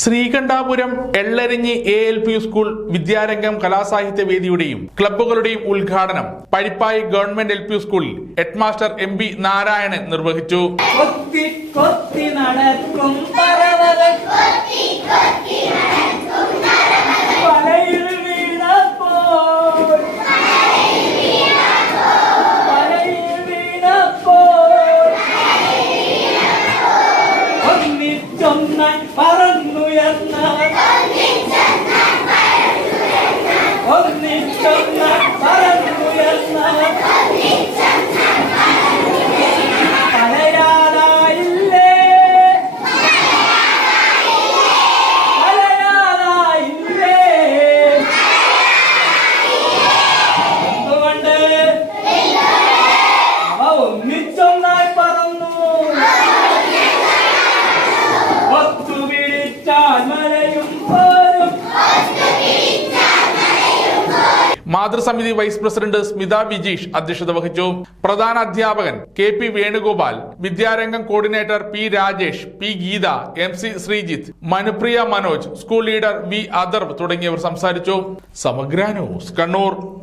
Sreekandapuram Ellarinji A L P school Vidyarangam Kalasahithya വേദിയുടെയും ക്ലബ്ബുകളുടെയും ഉദ്ഘാടനം പഴിപ്പായി government L P സ്കൂളിൽ headmaster M P Narayanan നിർവഹിച്ചു. കൊത്തി കൊത്തി നടക്കും ഒന്നിച്ചൊന്നായി പറന്നുയർന്നവർ ഒന്നിച്ചൊന്നായി പറന്നുയർന്നവർ കലയാതായില്ലേ മാതൃസമിതി വൈസ് പ്രസിഡന്റ് സ്മിത വിജീഷ് അധ്യക്ഷത വഹിച്ചു. പ്രധാന അധ്യാപകൻ K P Venugopal Vidyarangam coordinator P Rajesh P Geetha M C Sreejith Manupriya Manoj school leader V Atharv തുടങ്ങിയവർ സംസാരിച്ചു. സമഗ്ര ന്യൂസ് കണ്ണൂർ.